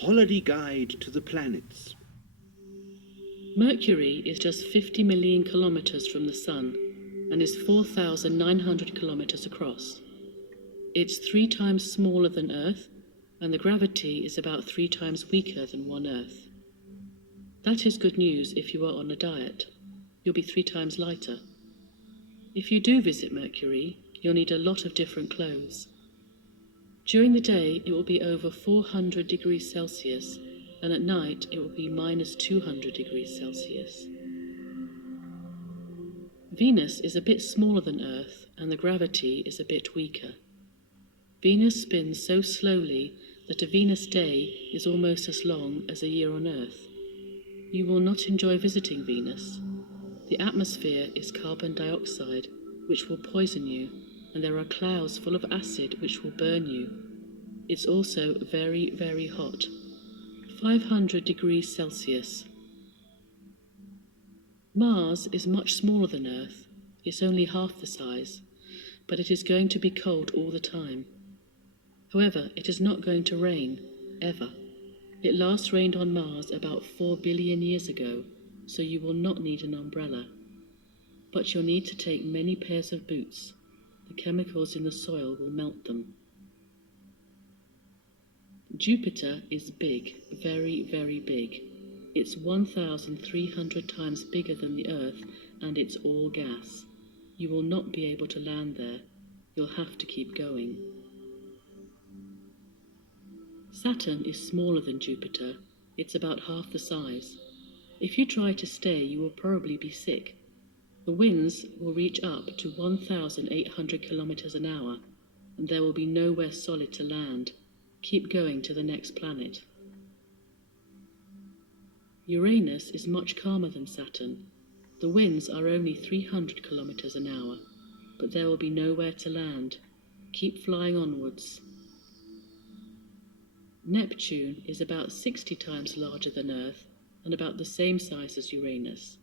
Holiday Guide to the Planets. Mercury is just 50 million kilometers from the Sun and is 4,900 kilometers across. It's 3 times smaller than Earth, and the gravity is about 3 times weaker than one Earth. That is good news if you are on a diet. You'll be 3 times lighter. If you do visit Mercury, you'll need a lot of different clothes. During the day, it will be over 400 degrees Celsius, and at night it will be minus 200 degrees Celsius. Venus is a bit smaller than Earth, and the gravity is a bit weaker. Venus spins so slowly that a Venus day is almost as long as a year on Earth. You will not enjoy visiting Venus. The atmosphere is carbon dioxide, which will poison you, and there are clouds full of acid which will burn you. It's also very, very hot. 500 degrees Celsius. Mars is much smaller than Earth. It's only half the size, but it is going to be cold all the time. However, it is not going to rain, ever. It last rained on Mars about 4 billion years ago, so you will not need an umbrella. But you'll need to take many pairs of boots. The chemicals in the soil will melt them. Jupiter is big, very, very big. It's 1,300 times bigger than the Earth, and it's all gas. You will not be able to land there. You'll have to keep going. Saturn is smaller than Jupiter. It's about half the size. If you try to stay, you will probably be sick. The winds will reach up to 1,800 kilometers an hour, and there will be nowhere solid to land. Keep going to the next planet. Uranus is much calmer than Saturn. The winds are only 300 kilometers an hour, but there will be nowhere to land. Keep flying onwards. Neptune is about 60 times larger than Earth and about the same size as Uranus.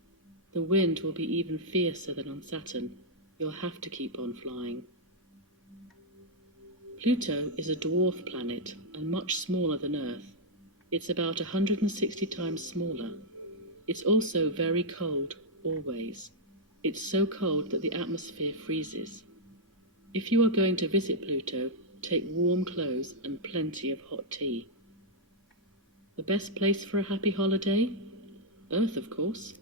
The wind will be even fiercer than on Saturn. You'll have to keep on flying. Pluto is a dwarf planet and much smaller than Earth. It's about 160 times smaller. It's also very cold, always. It's so cold that the atmosphere freezes. If you are going to visit Pluto, take warm clothes and plenty of hot tea. The best place for a happy holiday? Earth, of course.